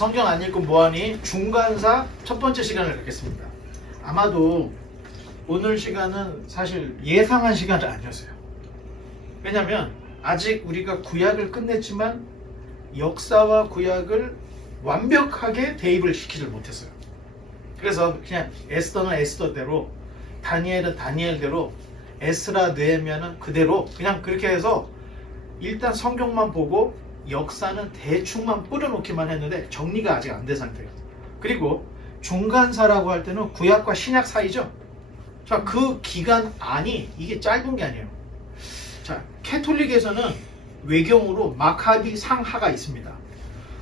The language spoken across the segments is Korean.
성경 안 읽고 뭐하니? 중간사 첫 번째 시간을 갖겠습니다. 아마도 오늘 시간은 사실 예상한 시간은 아니었어요. 왜냐하면 아직 우리가 구약을 끝냈지만 역사와 구약을 완벽하게 대입을 시키질 못했어요. 그래서 그냥 에스더는 에스더대로, 다니엘은 다니엘대로, 에스라 느헤미야는 그대로 그냥 그렇게 해서 일단 성경만 보고 역사는 대충만 뿌려놓기만 했는데 정리가 아직 안 된 상태예요. 그리고 중간사라고 할 때는 구약과 신약 사이죠. 자, 그 기간 안이 이게 짧은 게 아니에요. 자, 캐톨릭에서는 외경으로 마카비 상하가 있습니다.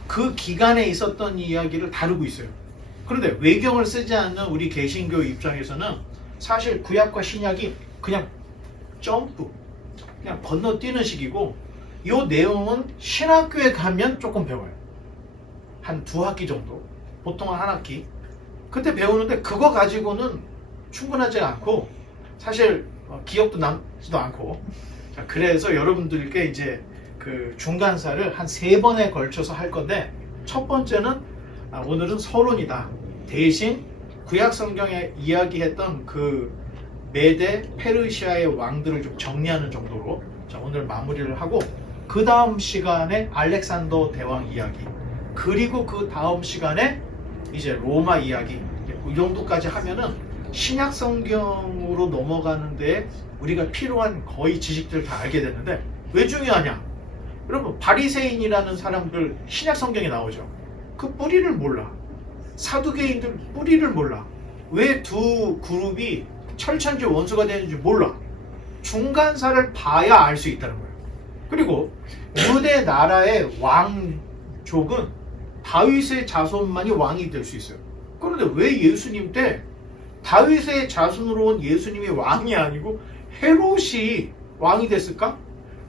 그 기간에 있었던 이야기를 다루고 있어요. 그런데 외경을 쓰지 않는 우리 개신교 입장에서는 사실 구약과 신약이 그냥 점프, 그냥 건너뛰는 식이고, 이 내용은 신학교에 가면 조금 배워요. 한 2학기 정도, 보통 한 학기 그때 배우는데 그거 가지고는 충분하지 않고 사실 기억도 남지도 않고. 자, 그래서 여러분들께 이제 그 중간사를 한 3번에 걸쳐서 할 건데, 첫 번째는 오늘은 서론이다. 대신 구약 성경에 이야기했던 그 메데 페르시아의 왕들을 좀 정리하는 정도로 자, 오늘 마무리를 하고, 그 다음 시간에 알렉산더 대왕 이야기, 그리고 그 다음 시간에 이제 로마 이야기, 이 정도까지 하면은 신약 성경으로 넘어가는데 우리가 필요한 거의 지식들을 다 알게 됐는데, 왜 중요하냐? 여러분, 바리새인이라는 사람들 신약 성경에 나오죠. 그 뿌리를 몰라. 사두개인들 뿌리를 몰라. 왜 두 그룹이 철천지 원수가 되는지 몰라. 중간사를 봐야 알 수 있다는 거예요. 그리고 유대 나라의 왕족은 다윗의 자손만이 왕이 될 수 있어요. 그런데 왜 예수님 때 다윗의 자손으로 온 예수님이 왕이 아니고 헤롯이 왕이 됐을까?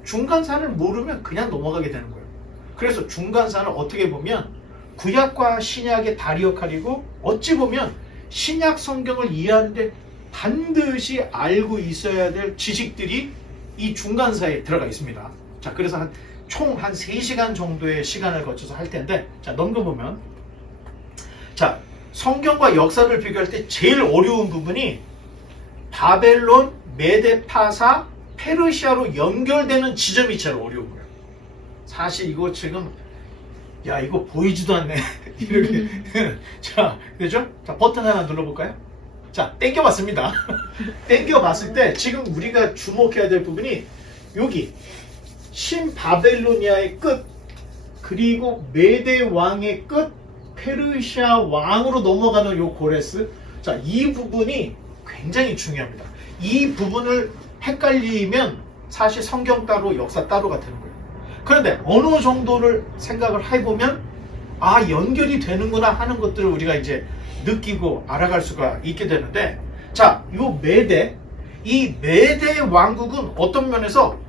중간사를 모르면 그냥 넘어가게 되는 거예요. 그래서 중간사는 어떻게 보면 구약과 신약의 다리 역할이고, 어찌 보면 신약 성경을 이해하는데 반드시 알고 있어야 될 지식들이 이 중간사에 들어가 있습니다. 자, 그래서 총 한 3시간 정도의 시간을 거쳐서 할 텐데, 자, 넘겨보면, 자, 성경과 역사를 비교할 때 제일 어려운 부분이 바벨론, 메데파사, 페르시아로 연결되는 지점이 제일 어려운 거예요. 사실 이거 지금 이거 보이지도 않네. 이렇게. 자, 그죠? 자, 버튼 하나 눌러볼까요? 자, 땡겨봤습니다. 땡겨봤을 때 지금 우리가 주목해야 될 부분이 여기 신바벨로니아의 끝, 그리고 메데 왕의 끝, 페르시아 왕으로 넘어가는 요 고레스. 자, 이 부분이 굉장히 중요합니다. 이 부분을 헷갈리면 사실 성경 따로 역사 따로가 되는 거예요. 그런데 어느 정도를 생각을 해보면 연결이 되는구나 하는 것들을 우리가 이제 느끼고 알아갈 수가 있게 되는데, 자, 요 메데, 이 메데 왕국은 어떤 면에서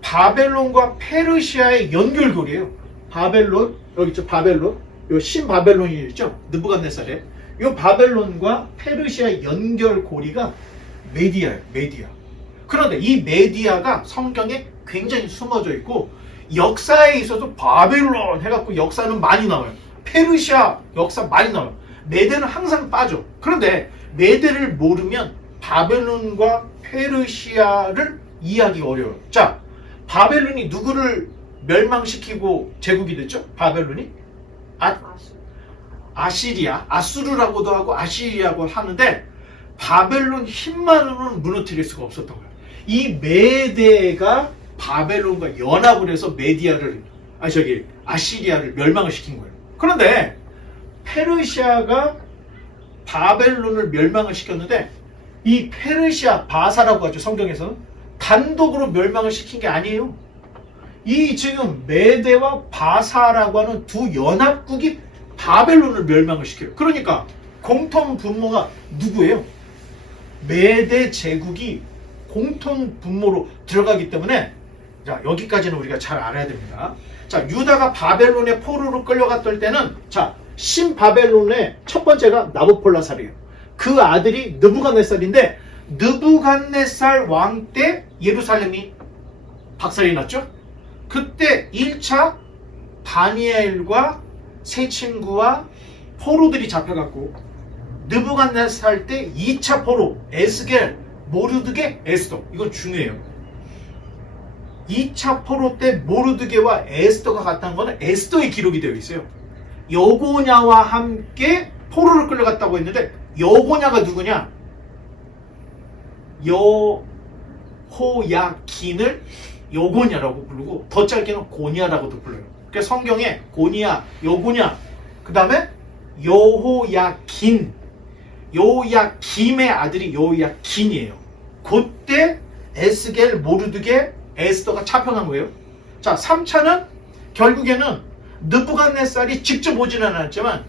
바벨론과 페르시아의 연결고리예요. 바벨론, 여기 있죠, 바벨론. 요 신바벨론이 있죠, 느부갓네살에. 요 바벨론과 페르시아의 연결고리가 메디아예요, 메디아. 그런데 이 메디아가 성경에 굉장히 숨어져 있고, 역사에 있어서 바벨론 해갖고 역사는 많이 나와요. 페르시아 역사 많이 나와요. 메데는 항상 빠져. 그런데 메데를 모르면 바벨론과 페르시아를 이해하기 어려워요. 자, 바벨론이 누구를 멸망시키고 제국이 됐죠? 바벨론이? 아시리아, 아수르라고도 하고 아시리아고 하는데, 바벨론 힘만으로는 무너뜨릴 수가 없었던 거예요. 이 메데가 바벨론과 연합을 해서 아시리아를 멸망을 시킨 거예요. 그런데 페르시아가 바벨론을 멸망을 시켰는데, 이 페르시아 바사라고 하죠, 성경에서는. 단독으로 멸망을 시킨 게 아니에요. 이 지금 메데와 바사라고 하는 두 연합국이 바벨론을 멸망을 시켜요. 그러니까 공통 분모가 누구예요? 메데 제국이 공통 분모로 들어가기 때문에, 자, 여기까지는 우리가 잘 알아야 됩니다. 자, 유다가 바벨론의 포로로 끌려갔을 때는, 자, 신바벨론의 첫 번째가 나부콜라살이에요. 그 아들이 느부갓네살인데, 느부갓네살 왕 때 예루살렘이 박살이 났죠. 그때 1차 다니엘과 세 친구와 포로들이 잡혀갔고 느부갓네살 할 때 2차 포로 에스겔, 모르드게, 에스더. 이건 중요해요. 2차 포로 때 모르드게와 에스더가 갔다는 거는 에스더의 기록이 되어 있어요. 여고냐와 함께 포로를 끌려갔다고 했는데 여고냐가 누구냐? 여호야긴을 여고냐라고 부르고 더 짧게는 고니야라고도 불러요. 그래서 성경에 고니야, 여고냐, 그 다음에 여호야긴, 여호야김의 아들이 여호야긴이에요. 그때 에스겔, 모르드게, 에스더가 잡혀간 거예요. 자, 3차는 결국에는 느부갓네살이 직접 오지는 않았지만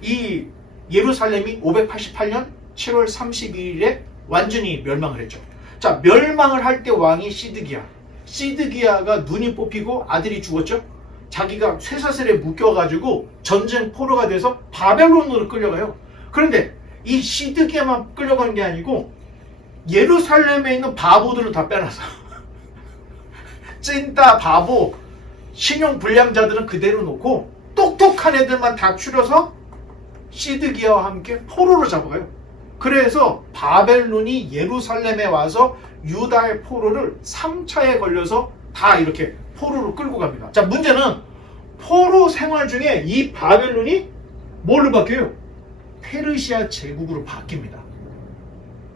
이 예루살렘이 588년 7월 32일에 완전히 멸망을 했죠. 자, 멸망을 할 때 왕이 시드기야. 시드기야가 눈이 뽑히고 아들이 죽었죠. 자기가 쇠사슬에 묶여가지고 전쟁 포로가 돼서 바벨론으로 끌려가요. 그런데 이 시드기야만 끌려가는 게 아니고 예루살렘에 있는 바보들을 다 빼놨어. 찐따 바보 신용 불량자들은 그대로 놓고 똑똑한 애들만 다 추려서 시드기야와 함께 포로로 잡아가요. 그래서 바벨론이 예루살렘에 와서 유다의 포로를 3차에 걸려서 다 이렇게 포로로 끌고 갑니다. 자, 문제는 포로 생활 중에 이 바벨론이 뭘로 바뀌어요? 페르시아 제국으로 바뀝니다.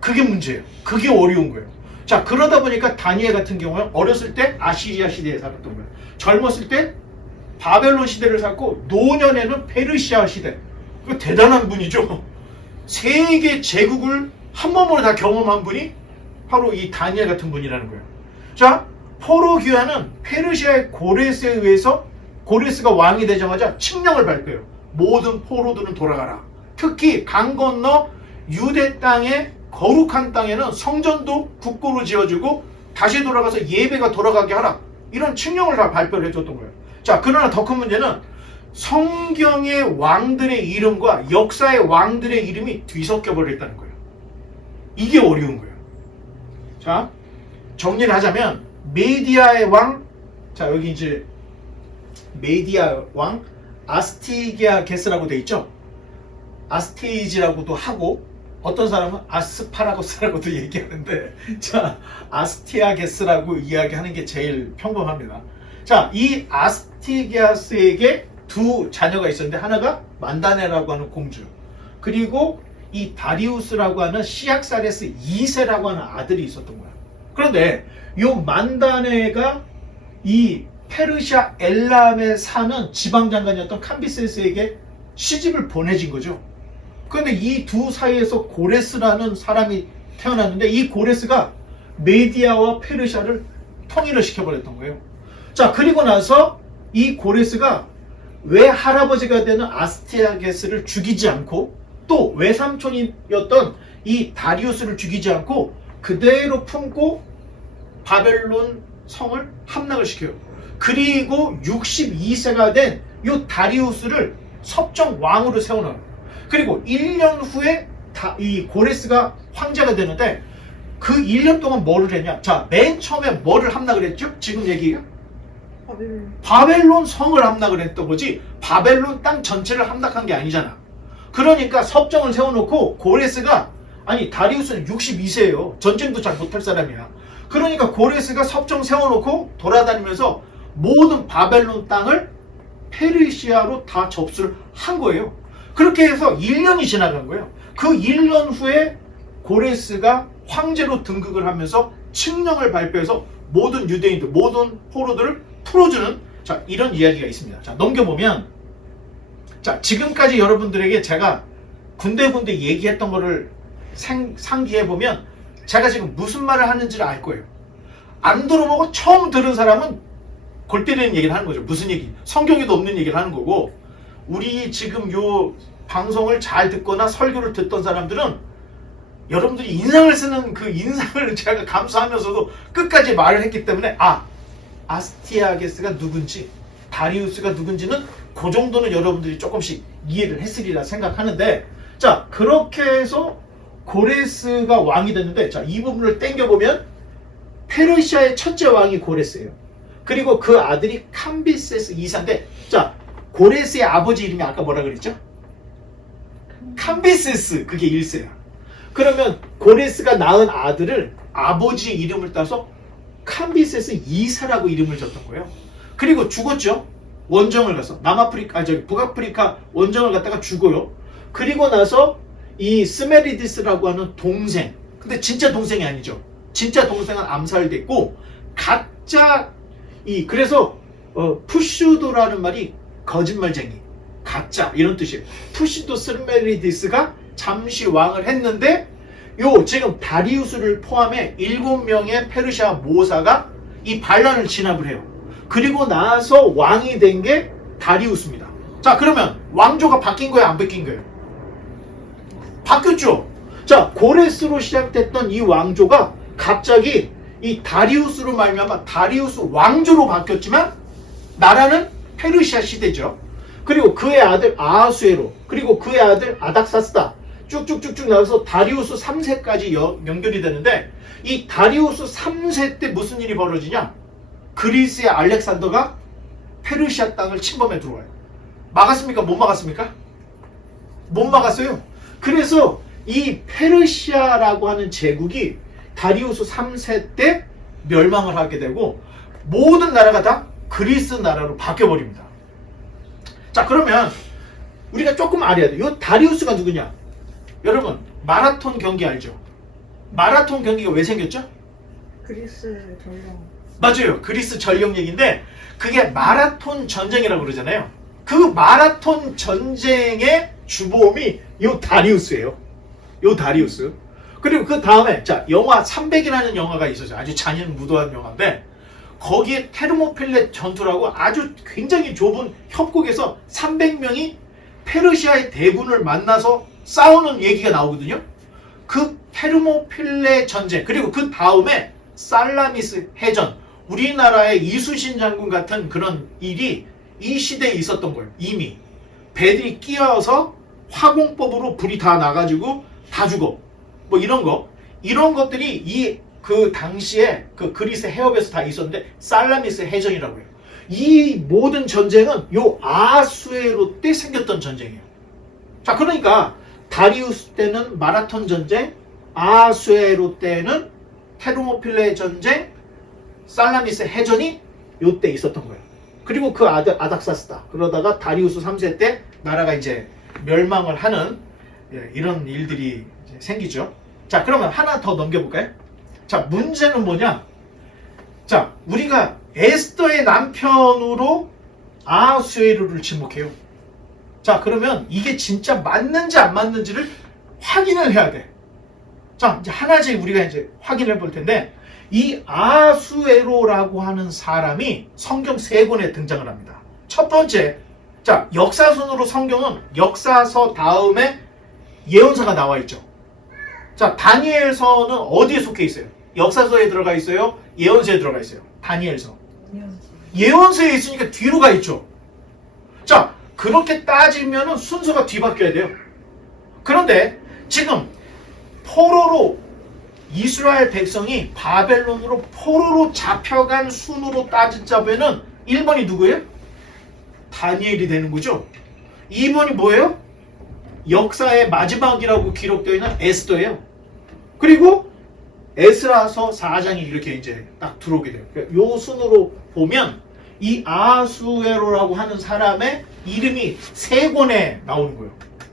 그게 문제예요. 그게 어려운 거예요. 자, 그러다 보니까 다니엘 같은 경우는 어렸을 때 아시리아 시대에 살았던 거예요. 젊었을 때 바벨론 시대를 살고 노년에는 페르시아 시대. 그 대단한 분이죠. 세계 제국을 한 번으로 다 경험한 분이 바로 이 다니엘 같은 분이라는 거예요. 자, 포로 귀환은 페르시아의 고레스에 의해서 고레스가 왕이 되자마자 칙령을 발표해요. 모든 포로들은 돌아가라. 특히 강 건너 유대 땅에 거룩한 땅에는 성전도 국고로 지어주고 다시 돌아가서 예배가 돌아가게 하라. 이런 칙령을 다 발표를 해줬던 거예요. 자, 그러나 더 큰 문제는 성경의 왕들의 이름과 역사의 왕들의 이름이 뒤섞여 버렸다는 거예요. 이게 어려운 거예요. 자, 정리를 하자면 메디아의 왕, 자 여기 이제 메디아 왕 아스티기아게스라고 돼 있죠. 아스테이지라고도 하고 어떤 사람은 아스파라거스라고도 얘기하는데, 자, 아스티아게스라고 이야기하는 게 제일 평범합니다. 자, 이 아스티기아스에게 두 자녀가 있었는데 하나가 만다네라고 하는 공주, 그리고 이 다리우스라고 하는 시악사레스 2세라고 하는 아들이 있었던 거야. 그런데 이 만다네가 이 페르시아 엘람에 사는 지방장관이었던 캄비세스에게 시집을 보내진 거죠. 그런데 이 두 사이에서 고레스라는 사람이 태어났는데 이 고레스가 메디아와 페르시아를 통일을 시켜버렸던 거예요. 자, 그리고 나서 이 고레스가 외할아버지가 되는 아스티아게스를 죽이지 않고 또 외삼촌이었던 이 다리우스를 죽이지 않고 그대로 품고 바벨론 성을 함락을 시켜요. 그리고 62세가 된 이 다리우스를 섭정 왕으로 세워놔요. 그리고 1년 후에 이 고레스가 황제가 되는데 그 1년 동안 뭐를 했냐? 자, 맨 처음에 뭐를 함락을 했죠? 지금 얘기가? 바벨론 성을 함락을 했던 거지 바벨론 땅 전체를 함락한 게 아니잖아. 그러니까 섭정을 세워놓고 고레스가, 아니 다리우스는 62세예요. 전쟁도 잘 못할 사람이야. 그러니까 고레스가 섭정 세워놓고 돌아다니면서 모든 바벨론 땅을 페르시아로 다 접수를 한 거예요. 그렇게 해서 1년이 지나간 거예요. 그 1년 후에 고레스가 황제로 등극을 하면서 칙령을 발표해서 모든 유대인들, 모든 포로들을 풀어주는, 자, 이런 이야기가 있습니다. 자, 넘겨보면, 자, 지금까지 여러분들에게 제가 군데군데 얘기했던 거를 상기해보면 제가 지금 무슨 말을 하는지를 알 거예요. 안 들어보고 처음 들은 사람은 골 때리는 얘기를 하는 거죠. 무슨 얘기? 성경에도 없는 얘기를 하는 거고, 우리 지금 요 방송을 잘 듣거나 설교를 듣던 사람들은 여러분들이 인상을 쓰는 그 인상을 제가 감수하면서도 끝까지 말을 했기 때문에 아스티아게스가 누군지 다리우스가 누군지는 그 정도는 여러분들이 조금씩 이해를 했으리라 생각하는데, 자, 그렇게 해서 고레스가 왕이 됐는데, 자, 이 부분을 땡겨보면 페르시아의 첫째 왕이 고레스예요. 그리고 그 아들이 캄비세스 2세인데, 자, 고레스의 아버지 이름이 아까 뭐라 그랬죠? 캄비세스. 그게 1세야. 그러면 고레스가 낳은 아들을 아버지 이름을 따서 캄비세스 2세라고 이름을 줬던 거예요. 그리고 죽었죠. 원정을 가서 북아프리카 원정을 갔다가 죽어요. 그리고 나서 이 스메리디스라고 하는 동생, 근데 진짜 동생이 아니죠. 진짜 동생은 암살됐고 가짜 그래서 푸슈도라는 말이 거짓말쟁이, 가짜 이런 뜻이에요. 푸시도 스메리디스가 잠시 왕을 했는데 지금 다리우스를 포함해 7명의 페르시아 모사가 이 반란을 진압을 해요. 그리고 나서 왕이 된 게 다리우스입니다. 자, 그러면 왕조가 바뀐 거예요, 안 바뀐 거예요? 바뀌었죠. 자, 고레스로 시작됐던 이 왕조가 갑자기 이 다리우스로 말미암아 다리우스 왕조로 바뀌었지만 나라는 페르시아 시대죠. 그리고 그의 아들 아하수에로, 그리고 그의 아들 아닥사스다 쭉쭉쭉쭉 나와서 다리우스 3세까지 연결이 되는데 이 다리우스 3세 때 무슨 일이 벌어지냐? 그리스의 알렉산더가 페르시아 땅을 침범해 들어와요. 막았습니까? 못 막았습니까? 못 막았어요. 그래서 이 페르시아라고 하는 제국이 다리우스 3세 때 멸망을 하게 되고 모든 나라가 다 그리스 나라로 바뀌어버립니다. 자, 그러면 우리가 조금 알아야 돼요. 이 다리우스가 누구냐? 여러분, 마라톤 경기 알죠? 마라톤 경기가 왜 생겼죠? 그리스 전령. 맞아요. 그리스 전령 얘기인데 그게 마라톤 전쟁이라고 그러잖아요. 그 마라톤 전쟁의 주범이 요 다리우스예요. 요 다리우스. 그리고 그 다음에 영화 300이라는 영화가 있었어요. 아주 잔인무도한 영화인데 거기에 테르모필레 전투라고 아주 굉장히 좁은 협곡에서 300명이 페르시아의 대군을 만나서 싸우는 얘기가 나오거든요. 그 테르모필레 전쟁, 그리고 그 다음에 살라미스 해전, 우리나라의 이순신 장군 같은 그런 일이 이 시대에 있었던 거예요. 이미 배들이 끼어서 화공법으로 불이 다 나가지고 다 죽어. 뭐 이런 것들이 그 당시에 그 그리스 해협에서 다 있었는데 살라미스 해전이라고 해요. 이 모든 전쟁은 요 아수에로 때 생겼던 전쟁이에요. 자, 그러니까 다리우스 때는 마라톤 전쟁, 아수에로 때는 테르모필레 전쟁, 살라미스 해전이 요때 있었던 거예요. 그리고 그 아들 아닥사스다. 그러다가 다리우스 3세 때 나라가 이제 멸망을 하는 이런 일들이 이제 생기죠. 자, 그러면 하나 더 넘겨볼까요? 자, 문제는 뭐냐? 자, 우리가 에스더의 남편으로 아하수에로를 지목해요. 자, 그러면 이게 진짜 맞는지 안 맞는지를 확인을 해야 돼. 자, 이제 하나씩 우리가 이제 확인해 볼 텐데 이 아하수에로라고 하는 사람이 성경 3권에 등장을 합니다. 첫 번째, 자, 역사순으로 성경은 역사서 다음에 예언서가 나와 있죠. 자, 다니엘서는 어디에 속해 있어요? 역사서에 들어가 있어요? 예언서에 들어가 있어요? 다니엘서. 예언서에 있으니까 뒤로 가 있죠. 자, 그렇게 따지면은 순서가 뒤바뀌어야 돼요. 그런데 지금 포로로 이스라엘 백성이 바벨론으로 포로로 잡혀간 순으로 따지자면은 1번이 누구예요? 다니엘이 되는 거죠. 2번이 뭐예요? 역사의 마지막이라고 기록되어 있는 에스더예요. 그리고 에스라서 4장이 이렇게 이제 딱 들어오게 돼요. 그러니까 요 순으로 보면 이 아하수에로라고 하는 사람의 이름이 3권에 나오는 거예요.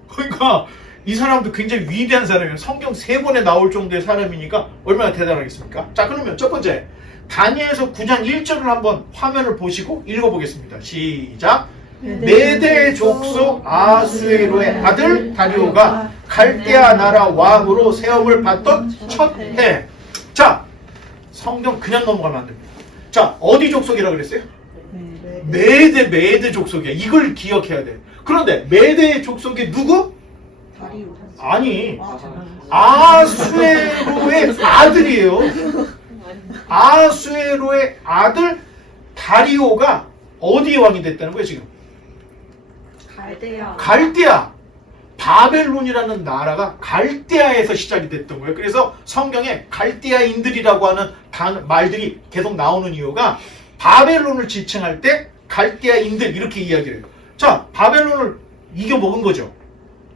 그러니까 이 사람도 굉장히 위대한 사람이에요. 성경 3권에 나올 정도의 사람이니까 얼마나 대단하겠습니까? 자, 그러면 첫 번째 다니엘서 9장 1절을 한번 화면을 보시고 읽어보겠습니다. 시작. 메대 족속 아하수에로의 아들 다리오가 갈대아 나라 왕으로 세움을 받던 첫 해. 자, 성경 그냥 넘어가면 안 됩니다. 자, 어디 족속이라고 그랬어요? 메대 족속이야. 이걸 기억해야 돼. 그런데 메대 족속이 누구? 아니, 아하수에로의 아들이에요. 아하수에로의 아들 다리오가 어디에 왕이 됐다는 거예요 지금? 갈대아. 바벨론이라는 나라가 갈대아에서 시작이 됐던 거예요. 그래서 성경에 갈대아인들이라고 하는 말들이 계속 나오는 이유가 바벨론을 지칭할 때 갈대아인들 이렇게 이야기를 해요. 자, 바벨론을 이겨먹은 거죠.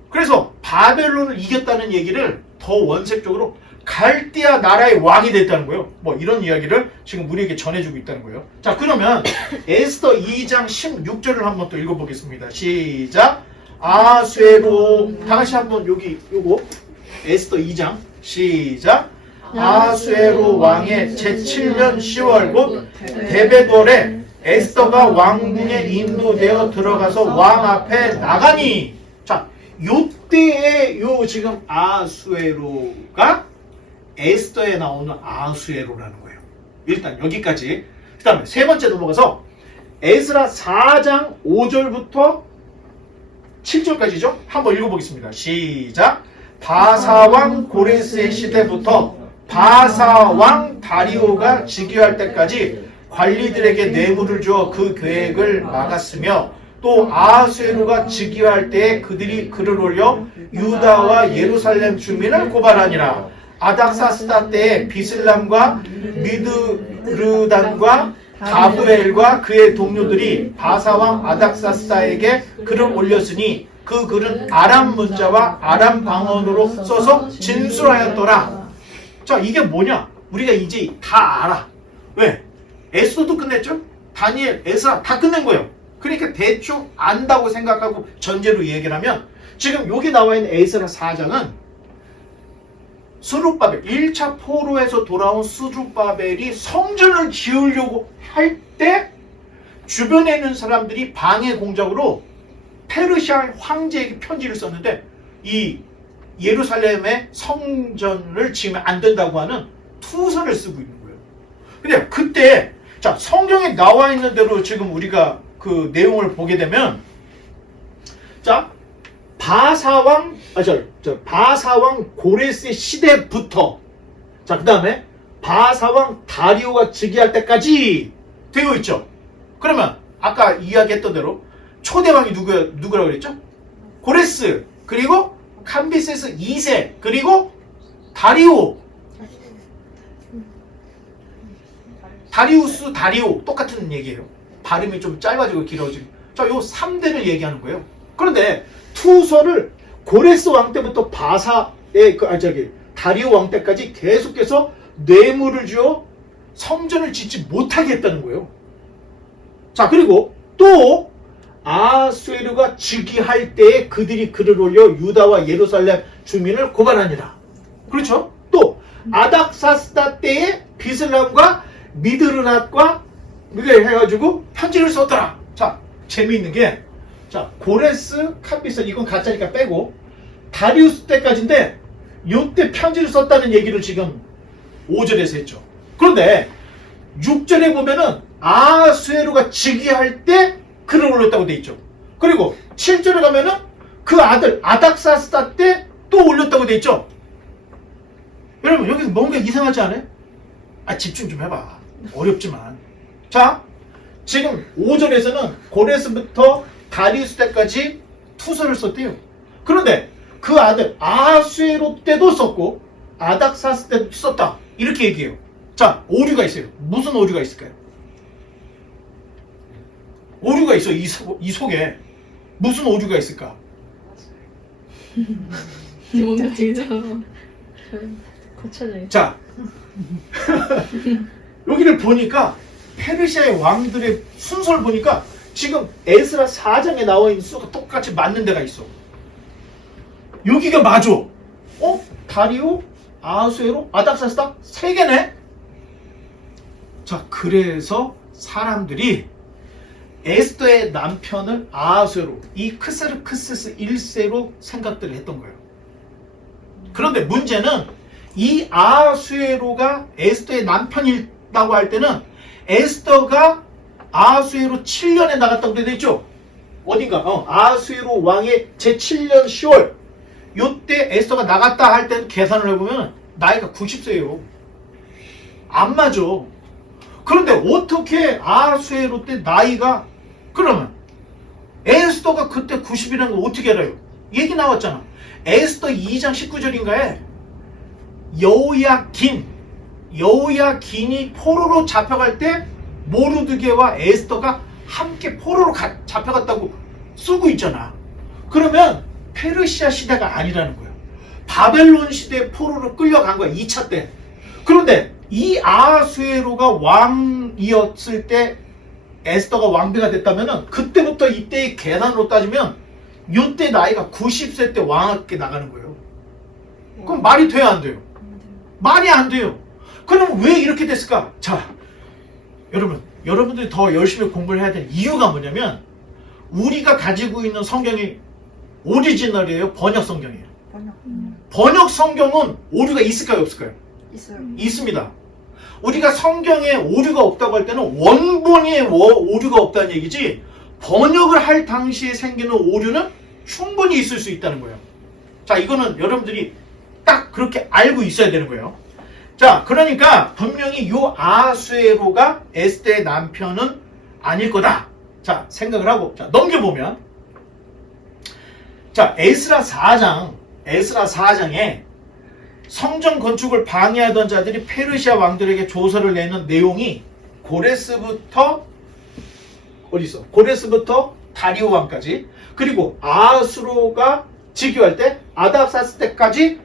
그래서 바벨론을 이겼다는 얘기를 더 원색적으로 갈대아 나라의 왕이 됐다는 거예요. 뭐 이런 이야기를 지금 우리에게 전해주고 있다는 거예요. 자, 그러면 에스더 2장 16절을 한번 또 읽어보겠습니다. 시작. 아수에로, 다 같이 한번 여기 요거 에스더 2장 시작. 아수에로 왕의 제7년 10월 곧 데베돌에 에스더가 왕궁에 인도되어 들어가서 왕 앞에 나가니. 자, 요때에 요 지금 아수에로가 에스더에 나오는 아수에로라는 거예요. 일단 여기까지. 그 다음에 세 번째 넘어가서 에스라 4장 5절부터 7절까지죠. 한번 읽어보겠습니다. 시작. 바사왕 고레스의 시대부터 바사왕 다리오가 즉위할 때까지 관리들에게 뇌물을 주어 그 계획을 막았으며 또 아하수에로가 즉위할 때에 그들이 글을 올려 유다와 예루살렘 주민을 고발하니라. 아닥사스다 때에 비슬람과 미드르단과 가브엘과 그의 동료들이 바사왕 아닥사스다에게 글을 올렸으니 그 글은 아람 문자와 아람 방언으로 써서 진술하였더라. 자, 이게 뭐냐? 우리가 이제 다 알아. 왜? 에스더도 끝냈죠? 다니엘, 에스라 다 끝낸 거예요. 그러니까 대충 안다고 생각하고 전제로 얘기를 하면 지금 여기 나와 있는 에스라 4장은 스룹바벨, 1차 포로에서 돌아온 스룹바벨이 성전을 지으려고 할 때 주변에 있는 사람들이 방해 공작으로 페르시아 황제에게 편지를 썼는데 이 예루살렘의 성전을 지으면 안 된다고 하는 투서를 쓰고 있는 거예요. 근데 그때 자, 성경에 나와 있는 대로 지금 우리가 그 내용을 보게 되면 자, 바사왕 고레스의 시대부터 자, 그 다음에 바사왕 다리오가 즉위할 때까지 되어 있죠. 그러면 아까 이야기했던 대로 초대왕이 누구라고 그랬죠? 고레스, 그리고 캄비세스 2세, 그리고 다리오, 다리우스, 다리오 똑같은 얘기예요. 발음이 좀 짧아지고 길어지고. 자, 요 3대를 얘기하는 거예요. 그런데 투서를 고레스 왕 때부터 바사의 다리오 왕 때까지 계속해서 뇌물을 주어 성전을 짓지 못하게 했다는 거예요. 자, 그리고 또 아수에르가 즉위할 때에 그들이 글을 올려 유다와 예루살렘 주민을 고발하니라. 그렇죠? 또 아닥사스다 때에 비슬람과 미드르낫과 이렇게 해가지고 편지를 썼더라. 자, 재미있는 게 자, 고레스, 캄비스 이건 가짜니까 빼고 다리우스 때까지인데 요때 편지를 썼다는 얘기를 지금 5절에서 했죠. 그런데 6절에 보면은 아수에로가 즉위할 때 글을 올렸다고 돼 있죠. 그리고 7절에 가면은 그 아들 아닥사스다 때 또 올렸다고 돼 있죠. 여러분 여기서 뭔가 이상하지 않아요? 아, 집중 좀 해봐. 어렵지만. 자, 지금 5절에서는 고레스부터 다리우스 때까지 투서를 썼대요. 그런데 그 아들 아수에로 때도 썼고 아닥사스 때도 썼다. 이렇게 얘기해요. 자, 오류가 있어요. 무슨 오류가 있을까요? 오류가 있어. 이 속에 무슨 오류가 있을까? 뭔가 진짜 거쳐져 있어. 자, 여기를 보니까 페르시아의 왕들의 순서를 보니까 지금 에스라 4장에 나와 있는 수가 똑같이 맞는 데가 있어. 여기가 맞아. 다리오, 아수에로, 아닥사스다 세 개네. 자, 그래서 사람들이 에스더의 남편을 아하수에로, 이 크세르크세스 1세로 생각들을 했던 거예요. 그런데 문제는 이 아하수에로가 에스더의 남편이라고 할 때는 에스더가 아하수에로 7년에 나갔다고 되어 있죠. 어딘가 아하수에로 왕의 제7년 10월 요때 에스더가 나갔다 할 때 계산을 해보면 나이가 90세예요. 안 맞아. 그런데 어떻게 아하수에로 때 나이가 그러면 에스더가 그때 90이라는 걸 어떻게 알아요? 얘기 나왔잖아. 에스더 2장 19절인가에 여호야긴이 포로로 잡혀갈 때 모르드게와 에스더가 함께 포로로 잡혀갔다고 쓰고 있잖아. 그러면 페르시아 시대가 아니라는 거예요. 바벨론 시대 포로로 끌려간 거야. 2차 때. 그런데 이 아하수에로가 왕이었을 때 에스더가 왕비가 됐다면은 그때부터 이때의 계산으로 따지면 이때 나이가 90세 때 왕학계 나가는 거예요. 그럼 말이 돼야 안 돼요? 말이 안 돼요. 그럼 왜 이렇게 됐을까? 자, 여러분들이 더 열심히 공부를 해야 되는 이유가 뭐냐면 우리가 가지고 있는 성경이 오리지널이에요? 번역 성경이에요? 번역 성경은 오류가 있을까요? 없을까요? 있어요. 있습니다. 우리가 성경에 오류가 없다고 할 때는 원본에 오류가 없다는 얘기지 번역을 할 당시에 생기는 오류는 충분히 있을 수 있다는 거예요. 자, 이거는 여러분들이 딱 그렇게 알고 있어야 되는 거예요. 자, 그러니까 분명히 요 아하수에로가 에스더의 남편은 아닐 거다. 자, 생각을 하고 자, 넘겨보면 자, 에스라 4장에 성전 건축을 방해하던 자들이 페르시아 왕들에게 조서를 내는 내용이 고레스부터 다리오 왕까지 그리고 아하수로가 즉위할 때 아닥사스 때까지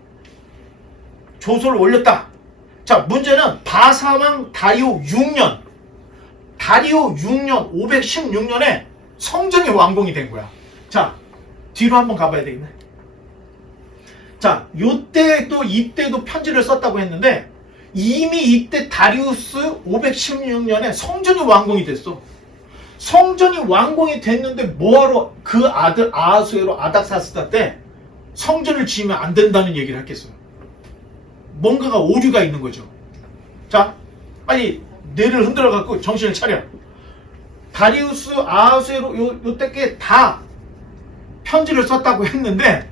조서를 올렸다. 자, 문제는 바사왕 다리오 6년 516년에 성전이 완공이 된 거야. 자, 뒤로 한번 가봐야 되겠네. 자, 이때도 편지를 썼다고 했는데 이미 이때 다리우스 516년에 성전이 완공이 됐어. 성전이 완공이 됐는데 뭐하러 그 아들 아하수에로 아닥사스다 때 성전을 지으면 안 된다는 얘기를 했겠어요. 뭔가가 오류가 있는 거죠. 자, 빨리 뇌를 흔들어 갖고 정신을 차려. 다리우스 아하수에로 요때께 다 편지를 썼다고 했는데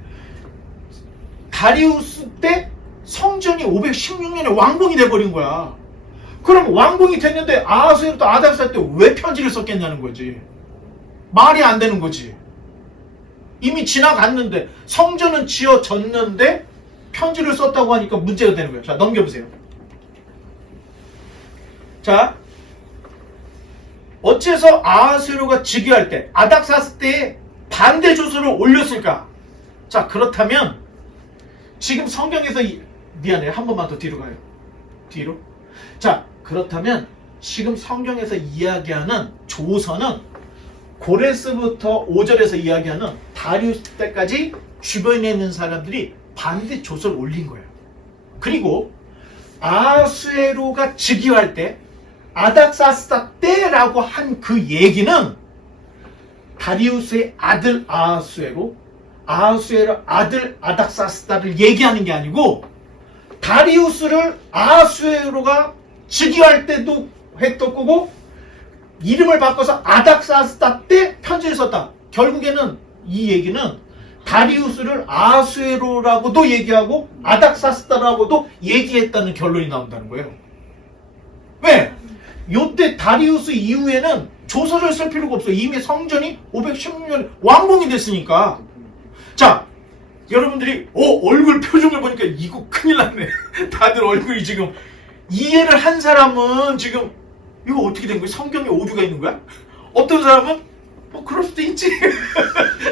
다리우스 때 성전이 516년에 완공이 돼버린 거야. 그럼 완공이 됐는데 아하수에로도 아닥사스 때 왜 편지를 썼겠냐는 거지. 말이 안 되는 거지. 이미 지나갔는데 성전은 지어졌는데 편지를 썼다고 하니까 문제가 되는 거예요. 자, 넘겨보세요. 자, 어째서 아하수에로가 즉위할 때 아닥사스 때에 반대 조서를 올렸을까? 자, 그렇다면 지금 성경에서 미안해요. 한 번만 더 뒤로 가요. 뒤로. 자, 그렇다면 지금 성경에서 이야기하는 조서는 고레스부터 5절에서 이야기하는 다리우스 때까지 주변에 있는 사람들이 반대 조서를 올린 거예요. 그리고 아하수에로가 즉위할 때 아닥사스다 때라고 한 그 얘기는 다리우스의 아들 아하수에로 아들 아닥사스다를 얘기하는 게 아니고 다리우스를 아하수에로가 즉위할 때도 했던 거고 이름을 바꿔서 아닥사스다 때 편지를 썼다. 결국에는 이 얘기는 다리우스를 아하수에로라고도 얘기하고 아닥사스다라고도 얘기했다는 결론이 나온다는 거예요. 왜? 요때 다리우스 이후에는 조서를 쓸 필요가 없어요. 이미 성전이 516년에 완공이 됐으니까. 자, 여러분들이 얼굴 표정을 보니까 이거 큰일 났네. 다들 얼굴이 지금 이해를 한 사람은 지금 이거 어떻게 된 거야? 성경에 오류가 있는 거야? 어떤 사람은 그럴 수도 있지.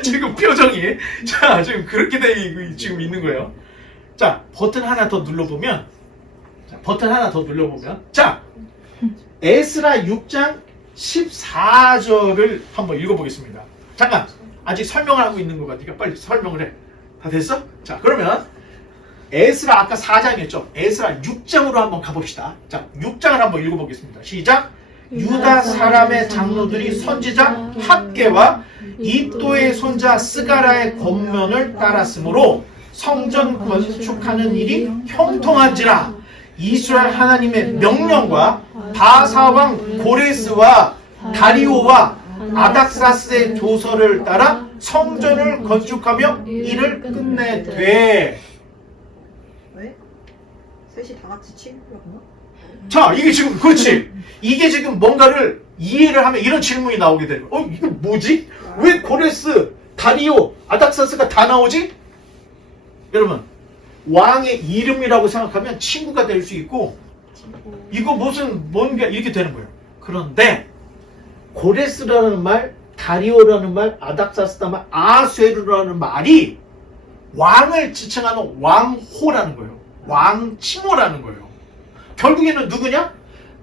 지금 표정이 자, 지금 그렇게 지금 있는 거예요. 자, 버튼 하나 더 눌러보면 자, 에스라 6장 14절을 한번 읽어보겠습니다. 잠깐, 아직 설명을 하고 있는 거 같으니까 빨리 설명을 해. 다 됐어? 자, 그러면 에스라 아까 4장이었죠? 에스라 6장으로 한번 가봅시다. 자, 6장을 한번 읽어보겠습니다. 시작! 유다 사람의 장로들이 선지자 학개와 이또의 손자 스가라의 권면을 따랐으므로 성전 건축하는 일이 형통한지라. 이스라엘 하나님의 명령과 바사왕 고레스와 다리오와 아닥사스의 조서를 따라 성전을 건축하며 일을 끝내되. 왜? 셋이 다 같이 친구였나? 자, 이게 지금 그렇지. 이게 지금 뭔가를 이해를 하면 이런 질문이 나오게 되는 거예요. 이거 뭐지? 왜 고레스, 다리오, 아닥사스가 다 나오지? 여러분, 왕의 이름이라고 생각하면 친구가 될 수 있고 이거 뭔가 이렇게 되는 거예요. 그런데 고레스라는 말 다리오라는 말, 아닥사스다 말, 아수에르라는 말이 왕을 지칭하는 왕호라는 거예요. 왕칭호라는 거예요. 결국에는 누구냐?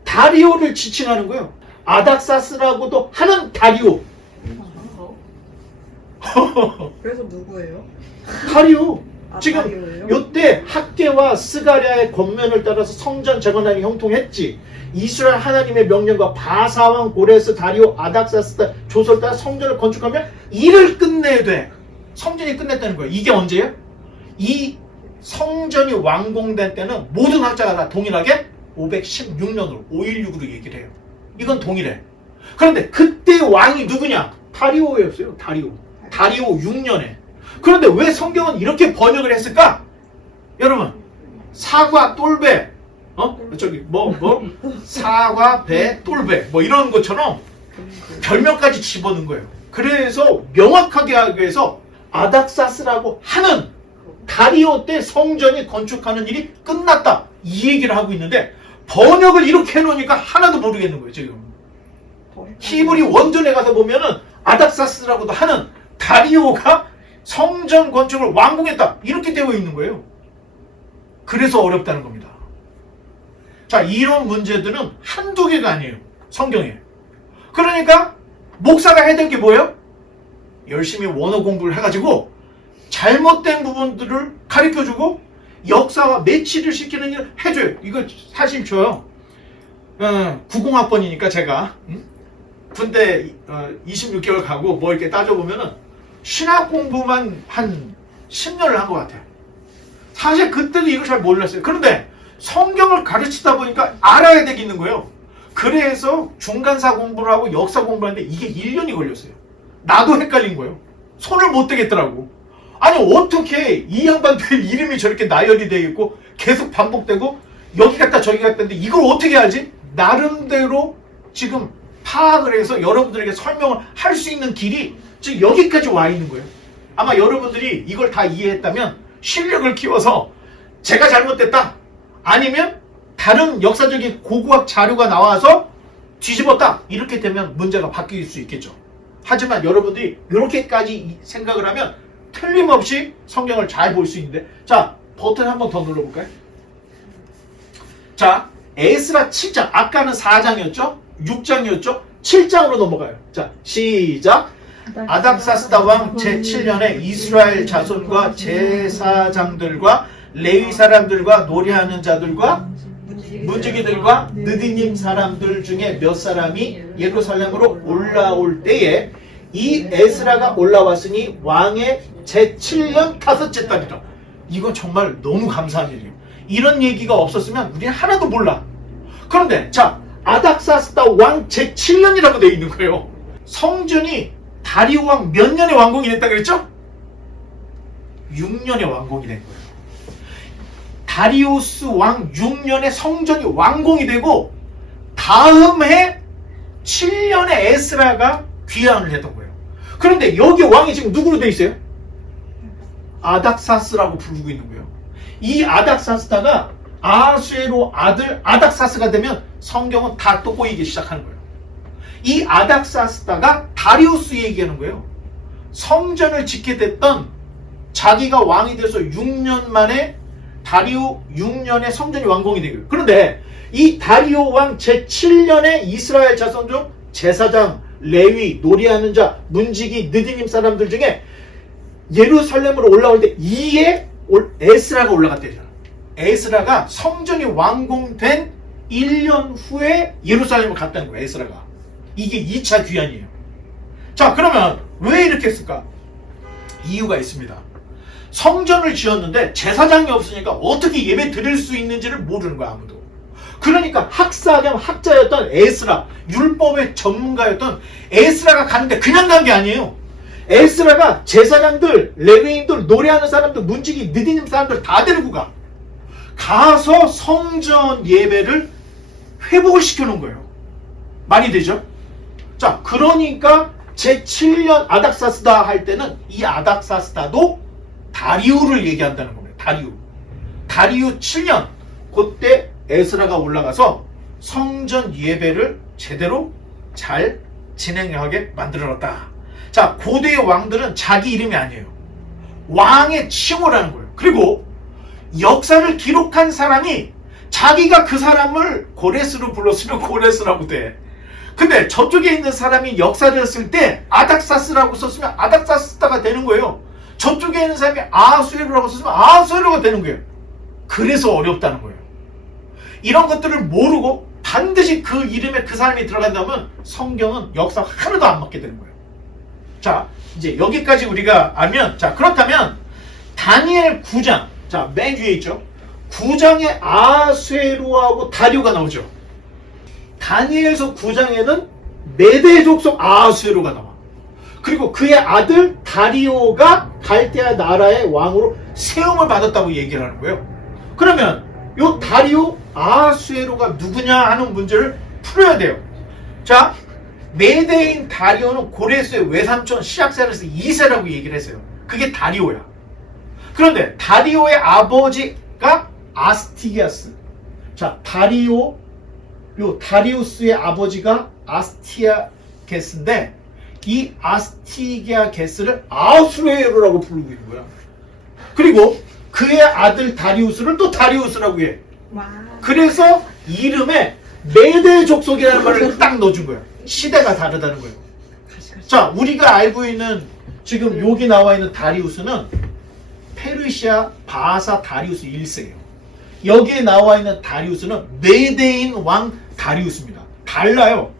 다리오를 지칭하는 거예요. 아닥사스라고도 하는 다리오. 그래서 누구예요? 다리오. 아, 지금 다리오예요? 요때 학계와 스가랴의 권면을 따라서 성전 재건하기 형통했지. 이스라엘 하나님의 명령과 바사왕 고레스 다리오 아닥사스 조서를 따라 성전을 건축하면 일을 끝내야 돼. 성전이 끝냈다는 거예요. 이게 언제예요? 이 성전이 완공된 때는 모든 학자가 다 동일하게 516년으로 516으로 얘기를 해요. 이건 동일해. 그런데 그때 왕이 누구냐? 다리오였어요. 다리오 6년에. 그런데 왜 성경은 이렇게 번역을 했을까? 여러분, 사과 똘배, 사과 배 똘배 이런 것처럼 별명까지 집어넣은 거예요. 그래서 명확하게 하기 위해서 아닥사스라고 하는 다리오 때 성전이 건축하는 일이 끝났다, 이 얘기를 하고 있는데 번역을 이렇게 해놓으니까 하나도 모르겠는 거예요. 지금 히브리 원전에 가서 보면은 아닥사스라고도 하는 다리오가 성전 건축을 완공했다, 이렇게 되어 있는 거예요. 그래서 어렵다는 겁니다. 자, 이런 문제들은 한두 개가 아니에요, 성경에. 그러니까 목사가 해야 될 게 뭐예요? 열심히 원어 공부를 해가지고 잘못된 부분들을 가르쳐주고 역사와 매치를 시키는 일을 해줘요. 이거 사실 저요, 90학번이니까 제가 군대 26개월 가고 뭐 이렇게 따져보면은 신학 공부만 한 10년을 한 것 같아요. 사실 그때도 이걸 잘 몰랐어요. 그런데 성경을 가르치다 보니까 알아야 되겠는 거예요. 그래서 중간사 공부를 하고 역사 공부를 하는데 이게 1년이 걸렸어요. 나도 헷갈린 거예요. 손을 못 대겠더라고. 아니, 어떻게 이 양반들 이름이 저렇게 나열이 되어 있고 계속 반복되고 여기 갔다 저기 갔다는데 이걸 어떻게 알지? 나름대로 지금 파악을 해서 여러분들에게 설명을 할 수 있는 길이 지금 여기까지 와 있는 거예요. 아마 여러분들이 이걸 다 이해했다면 실력을 키워서 제가 잘못됐다, 아니면 다른 역사적인 고고학 자료가 나와서 뒤집었다, 이렇게 되면 문제가 바뀔 수 있겠죠. 하지만 여러분들이 이렇게까지 생각을 하면 틀림없이 성경을 잘 볼 수 있는데, 자, 버튼 한번 더 눌러볼까요? 자, 에스라 7장, 아까는 4장이었죠? 6장이었죠? 7장으로 넘어가요. 자, 시작. 아닥사스다 왕 제7년에 이스라엘 자손과 제사장들과 레위 사람들과 노래하는 자들과 문지기들과 느디님 사람들 중에 몇 사람이 예루살렘으로 올라올 때에 이 에스라가 올라왔으니 왕의 제7년 다섯째 달이라. 이건 정말 너무 감사한 일이에요. 이런 얘기가 없었으면 우리는 하나도 몰라. 그런데 자, 아닥사스다 왕 제7년이라고 되어 있는 거예요. 성전이 다리오 왕 몇 년에 완공이 됐다 그랬죠? 6년에 완공이 된 거예요. 다리우스 왕 6년에 성전이 완공이 되고 다음 해 7년에 에스라가 귀환을 했던 거예요. 그런데 여기 왕이 지금 누구로 돼 있어요? 아닥사스라고 부르고 있는 거예요. 이 아닥사스다가 아수에로 아들 아닥사스가 되면 성경은 다 또 꼬이기 시작하는 거예요. 이 아닥사스다가 다리우스 얘기하는 거예요. 성전을 짓게 됐던, 자기가 왕이 돼서 6년 만에 다리오 6년에 성전이 완공이 되고요. 그런데 이 다리오 왕 제7년에 이스라엘 자손 중 제사장, 레위, 노래하는 자, 문지기, 느디님 사람들 중에 예루살렘으로 올라올 때 이에 에스라가 올라갔대요. 에스라가 성전이 완공된 1년 후에 예루살렘을 갔다는 거예요. 에스라가. 이게 2차 귀환이에요. 자, 그러면 왜 이렇게 했을까? 이유가 있습니다. 성전을 지었는데 제사장이 없으니까 어떻게 예배 드릴 수 있는지를 모르는 거야, 아무도. 그러니까 학사 겸 학자였던 에스라, 율법의 전문가였던 에스라가 가는데 그냥 간 게 아니에요. 에스라가 제사장들, 레위인들, 노래하는 사람들, 문지기, 느디님 사람들 다 데리고 가. 가서 성전 예배를 회복을 시켜놓은 거예요. 말이 되죠? 자, 그러니까 제7년 아닥사스다 할 때는 이 아닥사스다도 다리우를 얘기한다는 겁니다. 다리우 7년, 그때 에스라가 올라가서 성전 예배를 제대로 잘 진행하게 만들어놨다. 자, 고대의 왕들은 자기 이름이 아니에요. 왕의 칭호를 하는 거예요. 그리고 역사를 기록한 사람이 자기가 그 사람을 고레스로 불렀으면 고레스라고 돼. 근데 저쪽에 있는 사람이 역사를 쓸 때 아닥사스라고 썼으면 아닥사스다가 되는 거예요. 저쪽에 있는 사람이 아하수에로라고 썼으면 아하수에로가 되는 거예요. 그래서 어렵다는 거예요. 이런 것들을 모르고 반드시 그 이름에 그 사람이 들어간다면 성경은 역사 하나도 안 맞게 되는 거예요. 자, 이제 여기까지 우리가 알면, 자, 그렇다면 다니엘 9장, 자, 맨 위에 있죠. 9장에 아하수에로하고 다리오가 나오죠. 다니엘서 9장에는 메대 족속 아하수에로가 나와. 그리고 그의 아들 다리오가 갈대아 나라의 왕으로 세움을 받았다고 얘기를 하는 거예요. 그러면 요 다리오 아하수에로가 누구냐 하는 문제를 풀어야 돼요. 자, 메대인 다리오는 고레스의 외삼촌 시악세르스 2세라고 얘기를 했어요. 그게 다리오야. 그런데 다리오의 아버지가 아스티기아스. 자, 다리오, 요 다리우스의 아버지가 아스티아게스인데 이 아스티기아게스를 아수에로라고 부르고 있는 거야. 그리고 그의 아들 다리우스를 또 다리우스라고 해. 와. 그래서 이름에 메대 족속이라는 말을 딱 넣어준 거야. 시대가 다르다는 거예요. 자, 우리가 알고 있는 지금 여기 나와 있는 다리우스는 페르시아 바사 다리우스 1세예요. 여기에 나와 있는 다리우스는 메대인 왕 다리우스입니다. 달라요.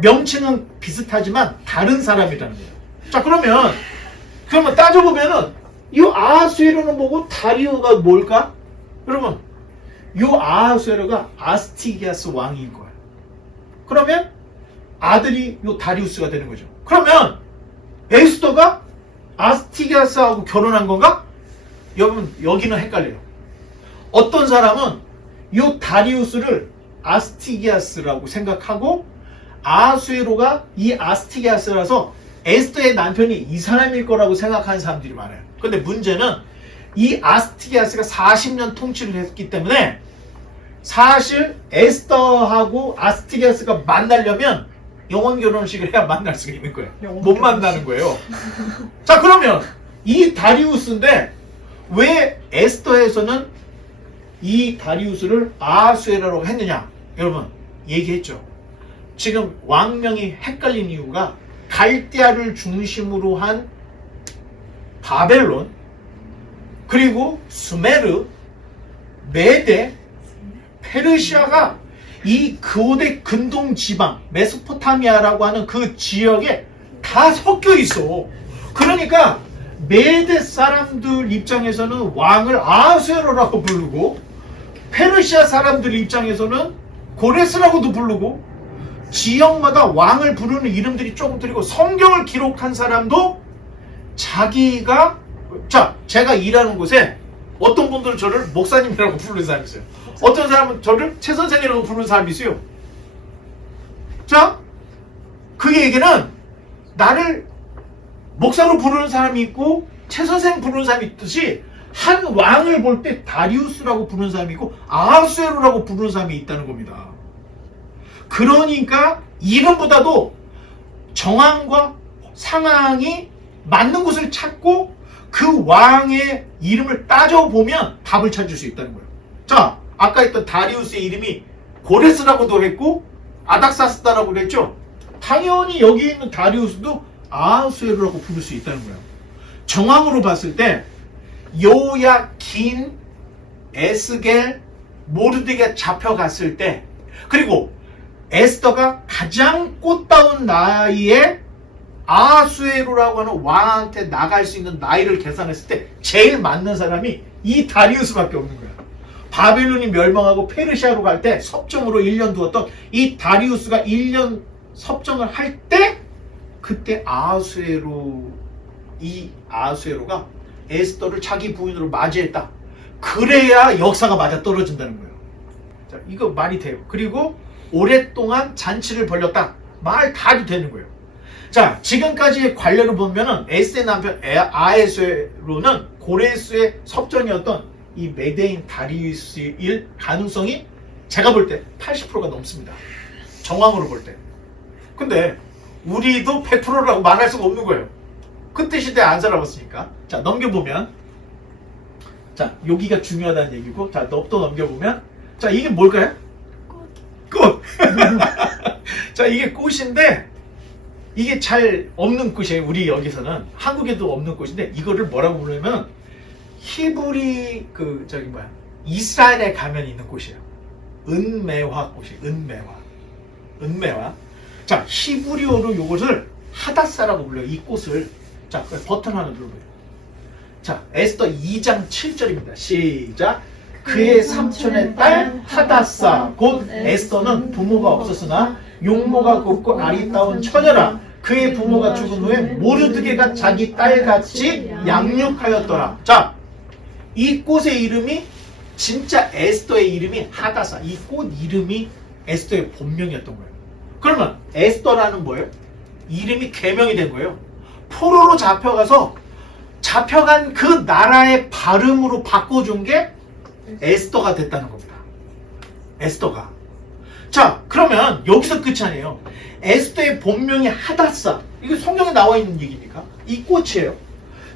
명칭은 비슷하지만 다른 사람이라는 거예요. 자, 그러면 따져보면은 이 아하수에로는 뭐고 다리오가 뭘까? 여러분, 이 아하수에로가 아스티기아스 왕인 거예요. 그러면 아들이 이 다리우스가 되는 거죠. 그러면 에스더가 아스티기아스하고 결혼한 건가? 여러분, 여기는 헷갈려요. 어떤 사람은 이 다리우스를 아스티기아스라고 생각하고 아하수에로가 이 아스티기아스라서 에스더의 남편이 이 사람일 거라고 생각하는 사람들이 많아요. 근데 문제는 이 아스티기아스가 40년 통치를 했기 때문에 사실 에스더하고 아스티기아스가 만나려면 영혼 결혼식을 해야 만날 수가 있는 거예요. 못 만나는 거예요. 자, 그러면 이 다리우스인데 왜 에스더에서는 이 다리우스를 아하수에로라고 했느냐? 여러분, 얘기했죠. 지금 왕명이 헷갈린 이유가 갈대아를 중심으로 한 바벨론, 그리고 수메르, 메데, 페르시아가 이 고대 근동 지방, 메소포타미아라고 하는 그 지역에 다 섞여 있어. 그러니까 메데 사람들 입장에서는 왕을 아하수에로라고 부르고, 페르시아 사람들 입장에서는 고레스라고도 부르고, 지역마다 왕을 부르는 이름들이 조금 틀리고, 성경을 기록한 사람도 자기가, 자, 제가 일하는 곳에 어떤 분들은 저를 목사님이라고 부르는 사람이 있어요. 어떤 사람은 저를 최 선생이라고 부르는 사람이 있어요. 자, 그 얘기는 나를 목사로 부르는 사람이 있고 최 선생 부르는 사람이 있듯이 한 왕을 볼 때 다리우스라고 부르는 사람이 있고 아하수에로라고 부르는 사람이 있다는 겁니다. 그러니까 이름보다도 정황과 상황이 맞는 곳을 찾고 그 왕의 이름을 따져보면 답을 찾을 수 있다는 거예요. 자, 아까 했던 다리우스의 이름이 고레스라고도 했고 아닥사스다라고 그랬죠. 당연히 여기 있는 다리우스도 아하수에로라고 부를 수 있다는 거예요. 정황으로 봤을 때 요야긴, 에스겔, 모르드게 잡혀갔을 때, 그리고 에스더가 가장 꽃다운 나이에 아하수에로라고 하는 왕한테 나갈 수 있는 나이를 계산했을 때 제일 맞는 사람이 이 다리우스밖에 없는 거야. 바벨론이 멸망하고 페르시아로 갈 때 섭정으로 1년 두었던 이 다리우스가 1년 섭정을 할 때 그때 이 아하수에로가 에스더를 자기 부인으로 맞이했다. 그래야 역사가 맞아 떨어진다는 거예요. 자, 이거 말이 돼요. 그리고 오랫동안 잔치를 벌였다. 말 다 해도 되는 거예요. 자, 지금까지의 관례를 보면은 에스더의 남편 아하수에로는 고레스의 섭정이었던 이 메대인 다리우스일 가능성이 제가 볼 때 80%가 넘습니다. 정황으로 볼 때. 근데 우리도 100%라고 말할 수가 없는 거예요. 그때 시대에 안 살아봤으니까. 자, 넘겨보면. 자, 여기가 중요하다는 얘기고, 자, 또 넘겨보면. 자, 이게 뭘까요? 꽃! 자, 이게 꽃인데, 이게 잘 없는 꽃이에요. 우리 여기서는. 한국에도 없는 꽃인데, 이거를 뭐라고 부르냐면, 히브리, 이스라엘에 가면 있는 꽃이에요. 은매화 꽃이, 은매화. 자, 히브리어로 요것을 하다사라고 불러요. 이 꽃을. 자, 버튼 하나 눌러봐요. 자, 에스더 2장 7절입니다. 시작. 그의 삼촌의 딸 하다사 곧 에스더는 부모가 없었으나 용모가 곱고 아리따운 처녀라. 그의 부모가 죽은 후에 모르드게가 자기 딸같이 양육하였더라. 자, 이 꽃의 이름이 진짜 에스더의 이름이 하다사. 이 꽃 이름이 에스더의 본명이었던 거예요. 그러면 에스더라는 뭐예요? 이름이 개명이 된 거예요. 포로로 잡혀간 그 나라의 발음으로 바꿔준 게 에스더가 됐다는 겁니다. 에스더가. 자, 그러면 여기서 끝이 아니에요. 에스더의 본명이 하다사. 이게 성경에 나와 있는 얘기입니까? 이 꽃이에요.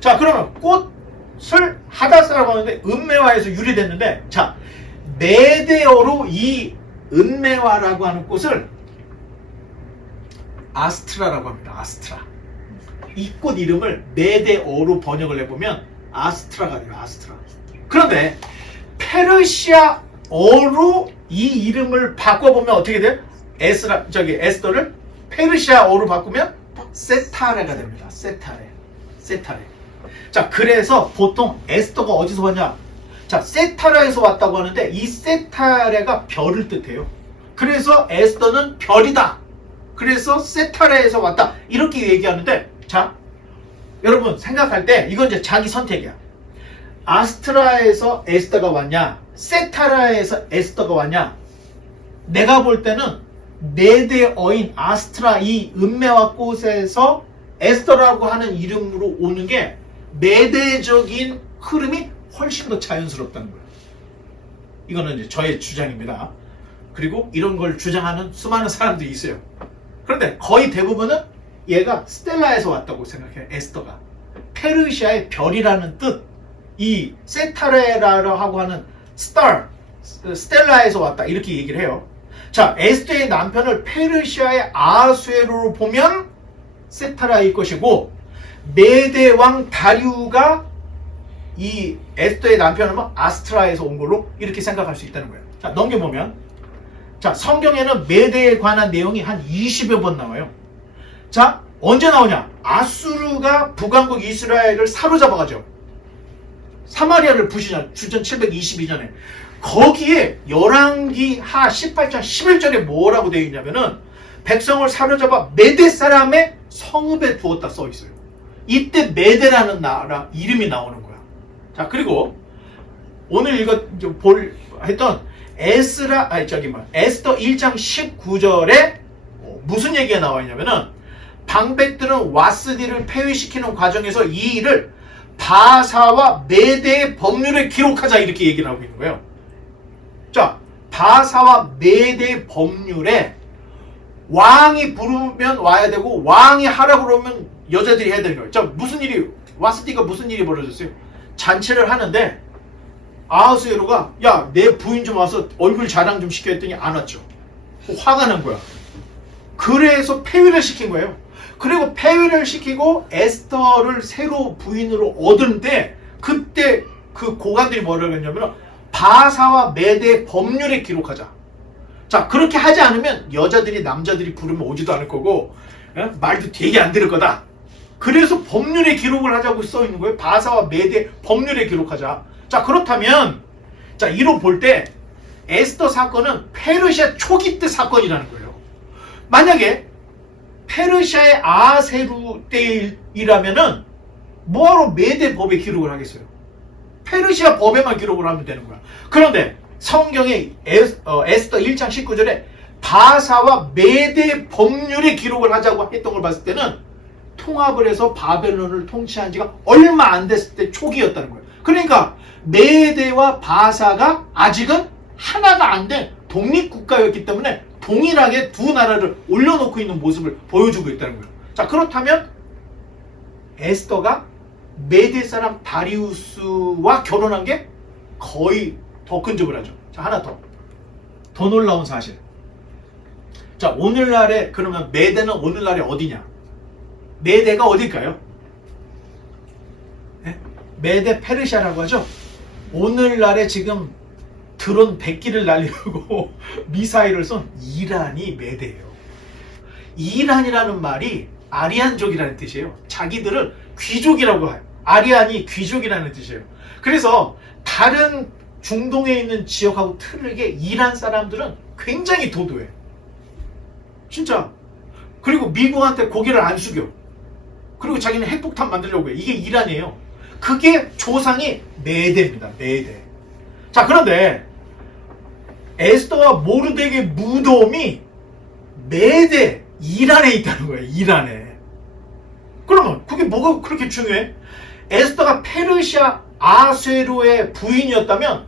자, 그러면 꽃을 하다사라고 하는데 은매화에서 유래됐는데, 자, 메데어로 이 은매화라고 하는 꽃을 아스트라라고 합니다. 아스트라. 이 꽃 이름을 메데어로 번역을 해보면 아스트라가 돼요. 아스트라. 그런데 페르시아어로 이 이름을 바꿔보면 어떻게 돼요? 에스더를 페르시아어로 바꾸면 세타레가 됩니다. 세타레. 자, 그래서 보통 에스더가 어디서 왔냐? 자, 세타라에서 왔다고 하는데 이 세타레가 별을 뜻해요. 그래서 에스더는 별이다. 그래서 세타레에서 왔다. 이렇게 얘기하는데, 자, 여러분 생각할 때 이건 이제 자기 선택이야. 아스트라에서 에스더가 왔냐, 세타라에서 에스더가 왔냐. 내가 볼 때는 메데어인 아스트라 이 은매화 꽃에서 에스더라고 하는 이름으로 오는 게 메대적인 흐름이 훨씬 더 자연스럽다는 거예요. 이거는 이제 저의 주장입니다. 그리고 이런 걸 주장하는 수많은 사람들이 있어요. 그런데 거의 대부분은 얘가 스텔라에서 왔다고 생각해요. 에스더가. 페르시아의 별이라는 뜻, 이 세타레라고 하는 스텔라에서 왔다 이렇게 얘기를 해요. 자, 에스더의 남편을 페르시아의 아수에로로 보면 세타라일 것이고, 메대 왕 다리우가 이 에스더의 남편은 아스트라에서 온 걸로 이렇게 생각할 수 있다는 거예요. 자, 넘겨보면, 자, 성경에는 메대에 관한 내용이 한 20여 번 나와요. 자, 언제 나오냐? 아수르가 북왕국 이스라엘을 사로잡아가죠. 사마리아를 부시냐, 주전 722년에. 거기에 열왕기 하 18장 11절에 뭐라고 되어 있냐면은 백성을 사로잡아 메대 사람의 성읍에 두었다 써 있어요. 이때 메대라는 나라 이름이 나오는 거야. 자, 그리고 오늘 했던 에스더 1장 19절에 무슨 얘기가 나와 있냐면은 방백들은 와스디를 폐위시키는 과정에서 이 일을 바사와 메대의 법률에 기록하자 이렇게 얘기를 하고 있는 거예요. 자, 바사와 메대의 법률에 왕이 부르면 와야 되고 왕이 하라고 그러면 여자들이 해야 되는 거예요. 자, 와스디가 무슨 일이 벌어졌어요? 잔치를 하는데 아하수에로가 야, 내 부인 좀 와서 얼굴 자랑 좀 시켜 했더니 안 왔죠. 화가 난 거야. 그래서 폐위를 시킨 거예요. 그리고 폐위를 시키고 에스더를 새로 부인으로 얻은데 그때 그 고관들이 뭐라고 했냐면 바사와 메대의 법률에 기록하자. 자, 그렇게 하지 않으면 여자들이 남자들이 부르면 오지도 않을 거고 말도 되게 안 들을 거다. 그래서 법률에 기록을 하자고 써 있는 거예요. 바사와 메대 법률에 기록하자. 자, 그렇다면 자, 이로 볼 때 에스더 사건은 페르시아 초기 때 사건이라는 거예요. 만약에 페르시아의 아세루 때이라면은 뭐하러 메대 법에 기록을 하겠어요? 페르시아 법에만 기록을 하면 되는 거야. 그런데 성경에 에스더 1장 19절에 바사와 메대 법률에 기록을 하자고 했던 걸 봤을 때는 통합을 해서 바벨론을 통치한 지가 얼마 안 됐을 때 초기였다는 거예요. 그러니까 메대와 바사가 아직은 하나가 안 된 독립국가였기 때문에 동일하게 두 나라를 올려놓고 있는 모습을 보여주고 있다는 거예요. 자, 그렇다면 에스더가 메대 사람 다리우스와 결혼한 게 거의 더 근접을 하죠. 자, 하나 더 놀라운 사실. 자, 오늘날에 그러면 메대는 오늘날에 어디냐? 메대가 어딜까요? 네? 메대 페르시아라고 하죠. 오늘날에 지금 드론 100기를 날리고 미사일을 쏜 이란이 메대예요. 이란이라는 말이 아리안족이라는 뜻이에요. 자기들을 귀족이라고 해요. 아리안이 귀족이라는 뜻이에요. 그래서 다른 중동에 있는 지역하고 틀리게 이란 사람들은 굉장히 도도해. 진짜. 그리고 미국한테 고개를 안 숙여. 그리고 자기는 핵폭탄 만들려고 해. 이게 이란이에요. 그게 조상이 메대입니다. 메대. 자, 그런데 에스더와 모르덱의 무덤이 메대 이란에 있다는 거예요. 이란에. 그러면 그게 뭐가 그렇게 중요해? 에스더가 페르시아 아수에로의 부인이었다면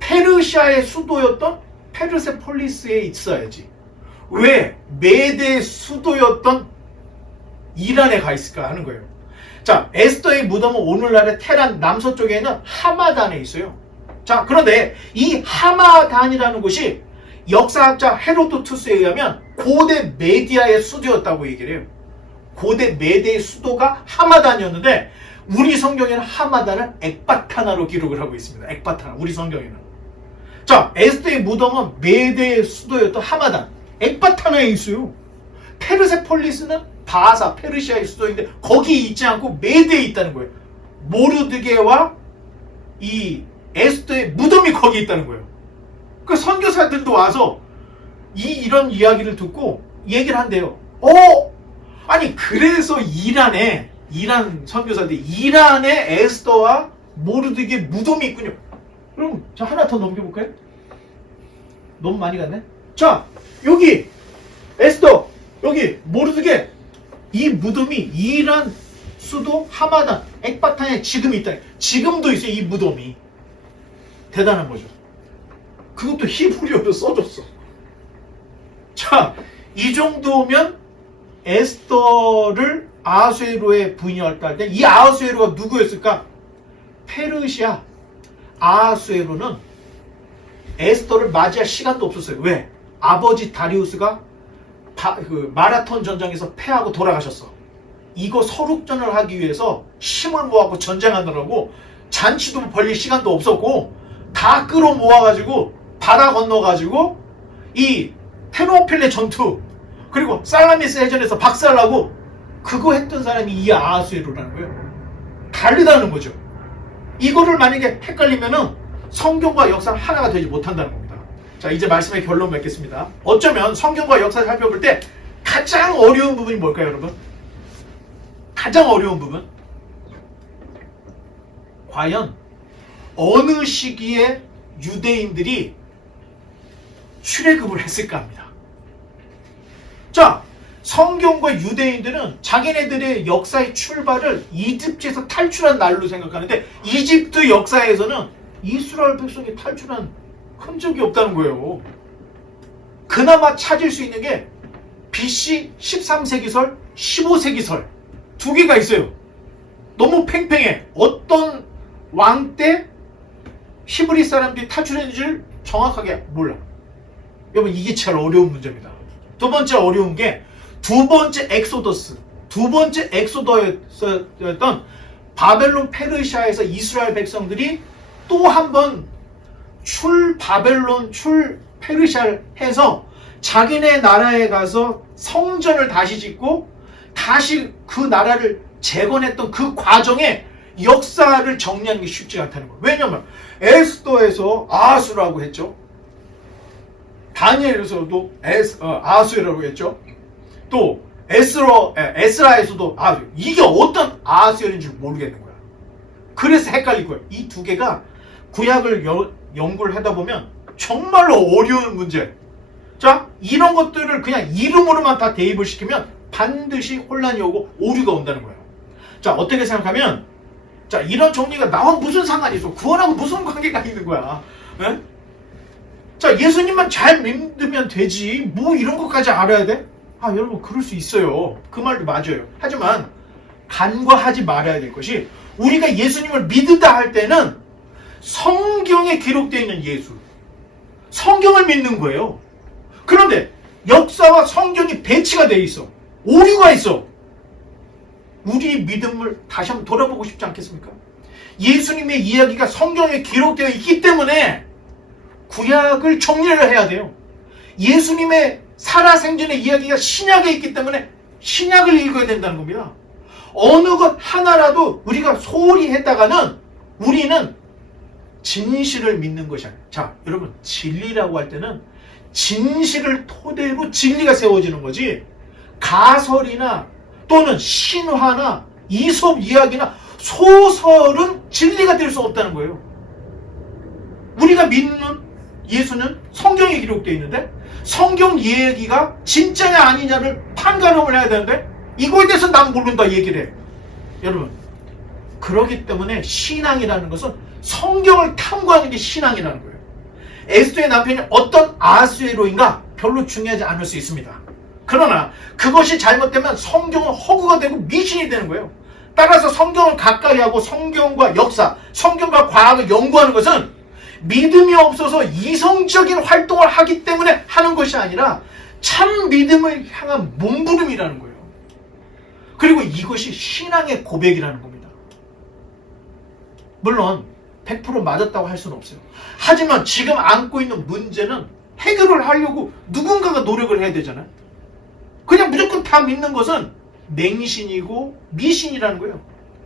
페르시아의 수도였던 페르세폴리스에 있어야지. 왜 메대의 수도였던 이란에 가 있을까 하는 거예요. 자, 에스더의 무덤은 오늘날의 테란 남서쪽에 있는 하마단에 있어요. 자, 그런데 이 하마단이라는 곳이 역사학자 헤로도투스에 의하면 고대 메디아의 수도였다고 얘기를 해요. 고대 메대의 수도가 하마단이었는데 우리 성경에는 하마단을 엑바타나로 기록을 하고 있습니다. 엑바타나, 우리 성경에는. 자, 에스더의 무덤은 메대의 수도였던 하마단, 엑바타나에 있어요. 페르세폴리스는 바사, 페르시아의 수도인데 거기에 있지 않고 메대에 있다는 거예요. 모르드게와 이 에스더의 무덤이 거기 있다는 거예요. 그 선교사들도 와서 이런 이야기를 듣고 얘기를 한대요. 아니 그래서 이란 선교사들이 이란에 에스더와 모르드게 무덤이 있군요. 그럼 자, 하나 더 넘겨볼까요? 너무 많이 갔네. 자, 여기 에스더, 여기 모르드게, 이 무덤이 이란 수도 하마단 엑바탄에 지금 있다. 지금도 있어요. 이 무덤이. 대단한 거죠. 그것도 히브리어로 써줬어. 자, 이 정도면 에스더를 아수에로의 부인이었다 할 때 이 아수에로가 누구였을까? 페르시아 아수에로는 에스더를 맞이할 시간도 없었어요. 왜? 아버지 다리우스가 마라톤 전쟁에서 패하고 돌아가셨어. 이거 서륙전을 하기 위해서 힘을 모아갖고 전쟁하느라고 잔치도 벌릴 시간도 없었고 다 끌어모아가지고 바다 건너가지고 이 테노필레 전투 그리고 살라미스 해전에서 박살나고 그거 했던 사람이 이 아하수에로라는 거예요. 다르다는 거죠. 이거를 만약에 헷갈리면은 성경과 역사는 하나가 되지 못한다는 겁니다. 자, 이제 말씀의 결론 맺겠습니다. 어쩌면 성경과 역사를 살펴볼 때 가장 어려운 부분이 뭘까요, 여러분? 가장 어려운 부분? 과연 어느 시기에 유대인들이 출애굽을 했을까 합니다. 자, 성경과 유대인들은 자기네들의 역사의 출발을 이집트에서 탈출한 날로 생각하는데 이집트 역사에서는 이스라엘 백성이 탈출한 흔적이 없다는 거예요. 그나마 찾을 수 있는 게 BC 13세기설, 15세기설 두 개가 있어요. 너무 팽팽해. 어떤 왕 때 히브리 사람들이 탈출했는지를 정확하게 몰라. 여러분, 이게 제일 어려운 문제입니다. 두 번째 어려운 게 두 번째 엑소더스, 두 번째 엑소더였던 바벨론 페르시아에서 이스라엘 백성들이 또 한 번 바벨론 페르시아를 해서 자기네 나라에 가서 성전을 다시 짓고 다시 그 나라를 재건했던 그 과정에 역사를 정리하는 게 쉽지 않다는 거예요. 왜냐면 에스더에서 아수라고 했죠. 다니엘에서도 아수라고 했죠. 또 에스라에서도 아수. 이게 어떤 아수인지 모르겠는 거야. 그래서 헷갈릴 거예요. 이 두 개가 구약을 연구를 하다 보면 정말로 어려운 문제. 자, 이런 것들을 그냥 이름으로만 다 대입을 시키면 반드시 혼란이 오고 오류가 온다는 거예요. 자, 어떻게 생각하면 자, 이런 정리가 나와 무슨 상관이 있어? 구원하고 무슨 관계가 있는 거야? 에? 자, 예수님만 잘 믿으면 되지. 뭐 이런 것까지 알아야 돼? 아, 여러분, 그럴 수 있어요. 그 말도 맞아요. 하지만 간과하지 말아야 될 것이, 우리가 예수님을 믿는다 할 때는 성경에 기록되어 있는 예수, 성경을 믿는 거예요. 그런데 역사와 성경이 배치가 되어 있어. 오류가 있어. 우리 믿음을 다시 한번 돌아보고 싶지 않겠습니까? 예수님의 이야기가 성경에 기록되어 있기 때문에 구약을 정리를 해야 돼요. 예수님의 살아생전의 이야기가 신약에 있기 때문에 신약을 읽어야 된다는 겁니다. 어느 것 하나라도 우리가 소홀히 했다가는 우리는 진실을 믿는 것이 아니에요. 자, 여러분, 진리라고 할 때는 진실을 토대로 진리가 세워지는 거지, 가설이나 또는 신화나 이솝 이야기나 소설은 진리가 될 수 없다는 거예요. 우리가 믿는 예수는 성경에 기록되어 있는데 성경 이야기가 진짜냐 아니냐를 판가름을 해야 되는데 이거에 대해서 난 모른다 얘기를 해. 여러분, 그렇기 때문에 신앙이라는 것은 성경을 탐구하는 게 신앙이라는 거예요. 에스더의 남편이 어떤 아수에로인가 별로 중요하지 않을 수 있습니다. 그러나 그것이 잘못되면 성경은 허구가 되고 미신이 되는 거예요. 따라서 성경을 가까이 하고 성경과 역사, 성경과 과학을 연구하는 것은 믿음이 없어서 이성적인 활동을 하기 때문에 하는 것이 아니라 참 믿음을 향한 몸부림이라는 거예요. 그리고 이것이 신앙의 고백이라는 겁니다. 물론 100% 맞았다고 할 수는 없어요. 하지만 지금 안고 있는 문제는 해결을 하려고 누군가가 노력을 해야 되잖아요. 그냥 무조건 다 믿는 것은 맹신이고 미신이라는 거예요.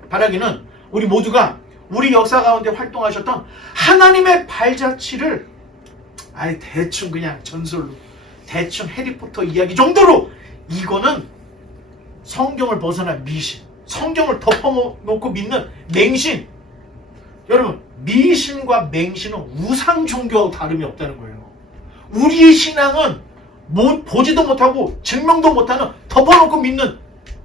바라기는 우리 모두가 우리 역사 가운데 활동하셨던 하나님의 발자취를 아예 대충 그냥 전설로, 대충 해리포터 이야기 정도로, 이거는 성경을 벗어난 미신, 성경을 덮어놓고 믿는 맹신. 여러분, 미신과 맹신은 우상 종교하고 다름이 없다는 거예요. 우리의 신앙은 보지도 못하고 증명도 못하는 덮어놓고 믿는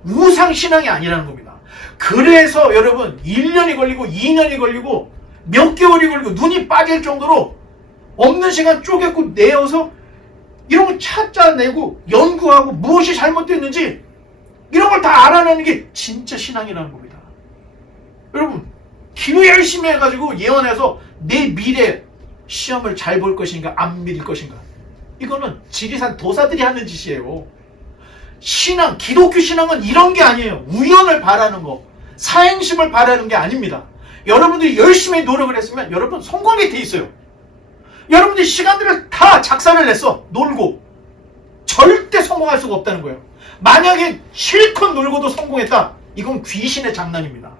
우상 신앙이 아니라는 겁니다. 그래서 여러분, 1년이 걸리고 2년이 걸리고 몇 개월이 걸리고 눈이 빠질 정도로 없는 시간 쪼개고 내어서 이런 걸 찾아내고 연구하고 무엇이 잘못됐는지 이런 걸 다 알아내는 게 진짜 신앙이라는 겁니다. 여러분, 기도 열심히 해가지고 예언해서 내 미래 시험을 잘 볼 것인가 안 믿을 것인가, 이거는 지리산 도사들이 하는 짓이에요. 신앙, 기독교 신앙은 이런 게 아니에요. 우연을 바라는 거, 사행심을 바라는 게 아닙니다. 여러분들이 열심히 노력을 했으면 여러분 성공이 돼 있어요. 여러분들이 시간들을 다 작사를 냈어. 놀고. 절대 성공할 수가 없다는 거예요. 만약에 실컷 놀고도 성공했다, 이건 귀신의 장난입니다.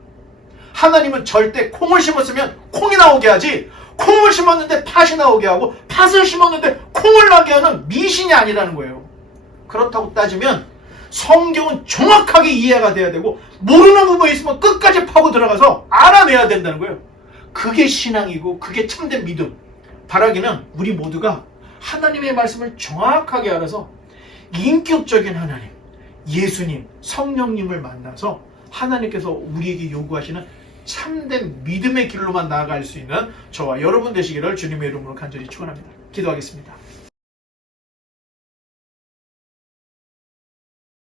하나님은 절대 콩을 심었으면 콩이 나오게 하지, 콩을 심었는데 팥이 나오게 하고 팥을 심었는데 콩을 나게 하는 미신이 아니라는 거예요. 그렇다고 따지면 성경은 정확하게 이해가 돼야 되고, 모르는 부분이 있으면 끝까지 파고 들어가서 알아내야 된다는 거예요. 그게 신앙이고 그게 참된 믿음. 바라기는 우리 모두가 하나님의 말씀을 정확하게 알아서 인격적인 하나님, 예수님, 성령님을 만나서 하나님께서 우리에게 요구하시는 참된 믿음의 길로만 나아갈 수 있는 저와 여러분 되시기를 주님의 이름으로 간절히 축원합니다. 기도하겠습니다.